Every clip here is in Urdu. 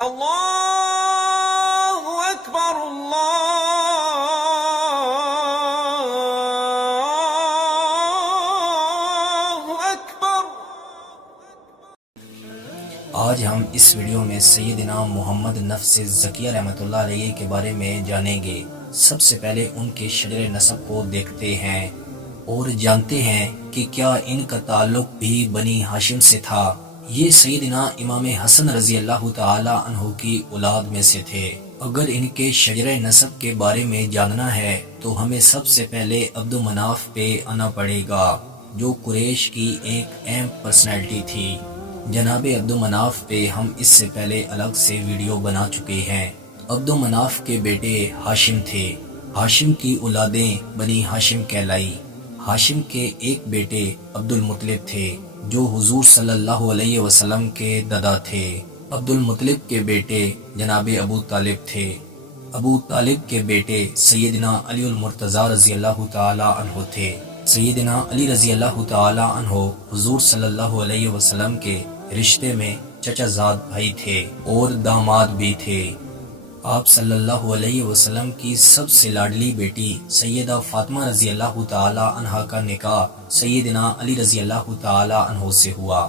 اللہ اکبر اللہ اکبر۔ آج ہم اس ویڈیو میں سیدنا محمد نفس زکیہ رحمۃ اللہ علیہ کے بارے میں جانیں گے۔ سب سے پہلے ان کے شجر نسب کو دیکھتے ہیں اور جانتے ہیں کہ کیا ان کا تعلق بھی بنی ہاشم سے تھا۔ یہ سیدنا امام حسن رضی اللہ تعالی عنہ کی اولاد میں سے تھے۔ اگر ان کے شجر نسب کے بارے میں جاننا ہے تو ہمیں سب سے پہلے عبد مناف پہ آنا پڑے گا، جو قریش کی ایک اہم پرسنالٹی تھی۔ جناب عبد مناف پہ ہم اس سے پہلے الگ سے ویڈیو بنا چکے ہیں۔ عبد مناف کے بیٹے ہاشم تھے۔ ہاشم کی اولادیں بنی ہاشم کہلائی۔ ہاشم کے ایک بیٹے عبد المطلب تھے، جو حضور صلی اللہ علیہ وسلم کے دادا تھے۔ عبد المطلب کے بیٹے جناب ابو طالب تھے۔ ابو طالب کے بیٹے سیدنا علی المرتضی رضی اللہ تعالی عنہ تھے۔ سیدنا علی رضی اللہ تعالی عنہ حضور صلی اللہ علیہ وسلم کے رشتے میں چچا زاد بھائی تھے اور داماد بھی تھے۔ آپ صلی اللہ علیہ وسلم کی سب سے لاڈلی بیٹی سیدہ فاطمہ رضی اللہ تعالی عنہ کا نکاح سیدنا علی رضی اللہ تعالی عنہ سے ہوا،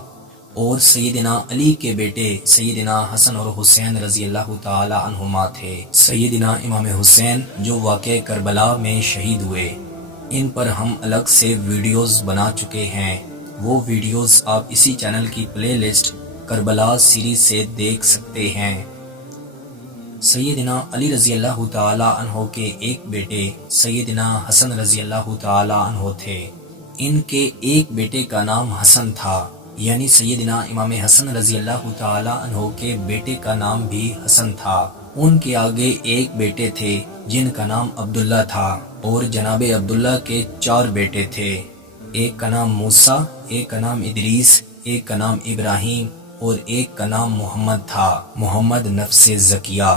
اور سیدنا علی کے بیٹے سیدنا حسن اور حسین رضی اللہ تعالی عنہما تھے۔ سیدنا امام حسین جو واقع کربلا میں شہید ہوئے، ان پر ہم الگ سے ویڈیوز بنا چکے ہیں۔ وہ ویڈیوز آپ اسی چینل کی پلے لسٹ کربلا سیریز سے دیکھ سکتے ہیں۔ سیدنا علی رضی اللہ تعالی عنہ کے ایک بیٹے سیدنا حسن رضی اللہ تعالی عنہ تھے۔ ان کے ایک بیٹے کا نام حسن تھا، یعنی سیدنا امام حسن رضی اللہ تعالی عنہ کے بیٹے کا نام بھی حسن تھا۔ ان کے آگے ایک بیٹے تھے جن کا نام عبداللہ تھا، اور جناب عبداللہ کے 4 بیٹے تھے۔ ایک کا نام موسیٰ، ایک کا نام ادریس، ایک کا نام ابراہیم، اور ایک کا نام محمد تھا، محمد نفس زکیہ۔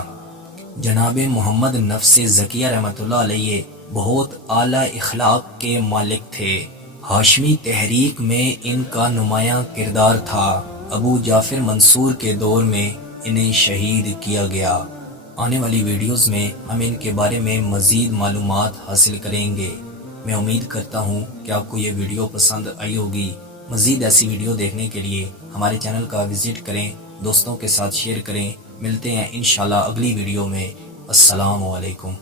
جناب محمد نفس زکیہ رحمۃ اللہ علیہ بہت اعلیٰ اخلاق کے مالک تھے۔ ہاشمی تحریک میں ان کا نمایاں کردار تھا۔ ابو جعفر منصور کے دور میں انہیں شہید کیا گیا۔ آنے والی ویڈیوز میں ہم ان کے بارے میں مزید معلومات حاصل کریں گے۔ میں امید کرتا ہوں کہ آپ کو یہ ویڈیو پسند آئی ہوگی۔ مزید ایسی ویڈیو دیکھنے کے لیے ہمارے چینل کا وزٹ کریں، دوستوں کے ساتھ شیئر کریں۔ ملتے ہیں انشاءاللہ اگلی ویڈیو میں۔ السلام علیکم۔